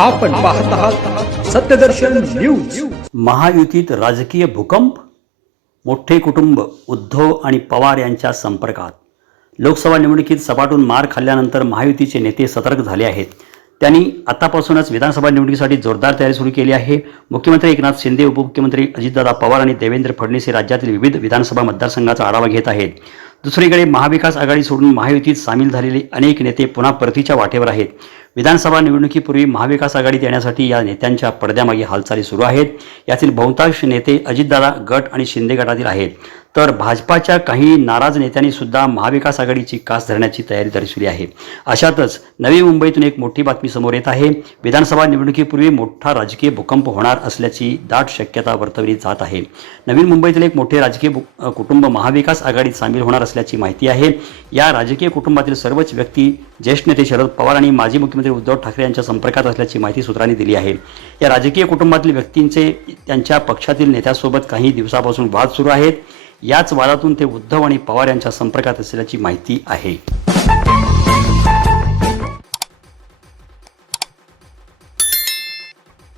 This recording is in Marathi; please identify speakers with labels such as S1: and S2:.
S1: आपण पाहत आहात सत्यदर्शन न्यूज.
S2: महायुतीत राजकीय भूकंप मोठे कुटुंब उद्धव आणि पवार यांच्या संपर्कात. लोकसभा निवडणुकीत सपाटून मार खाल्ल्यानंतर महायुतीचे नेते सतर्क झाले आहेत. त्यांनी आतापासूनच विधानसभा निवडणुकीसाठी जोरदार तयारी सुरू केली आहे. मुख्यमंत्री एकनाथ शिंदे उपमुख्यमंत्री अजितदादा पवार आणि देवेंद्र फडणवीस हे राज्यातील विविध विधानसभा मतदारसंघाचा आढावा घेत आहेत. दुसरीकडे महाविकास आघाडी सोडून महायुतीत सामील झालेले अनेक नेते पुन्हा परतीच्या वाटेवर आहेत. विधानसभा निवडणुकीपूर्वी महाविकास आघाडीत येण्यासाठी या नेत्यांच्या पडद्यामागे हालचाली सुरू आहेत. यातील बहुतांश नेते अजितदादा गट आणि शिंदे गटातील आहेत. तर भाजपाच्या काही नाराज नेत्यांनी सुद्धा महाविकास आघाडीची कास धरण्याची तयारी दर्शवली आहे. अशातच नवी मुंबईतून एक मोठी बातमी समोर येत आहे. विधानसभा निवडणुकीपूर्वी मोठा राजकीय भूकंप होणार असल्याची दाट शक्यता वर्तवली जात आहे. नवीन मुंबईतील एक मोठे राजकीय कुटुंब महाविकास आघाडीत सामील होणार असल्याची माहिती आहे. या राजकीय कुटुंबातील सर्वच व्यक्ती ज्येष्ठ नेते शरद पवार आणि माजी मुख्यमंत्री उद्धव ठाकरे यांच्या संपर्कात असल्याची माहिती सूत्रांनी दिली आहे. या राजकीय कुटुंबातील व्यक्तींचे त्यांच्या पक्षातील नेत्यासोबत काही दिवसापासून वाद सुरू आहेत. याच वादातून ते उद्धव आणि पवार यांच्या संपर्कात असल्याची माहिती आहे.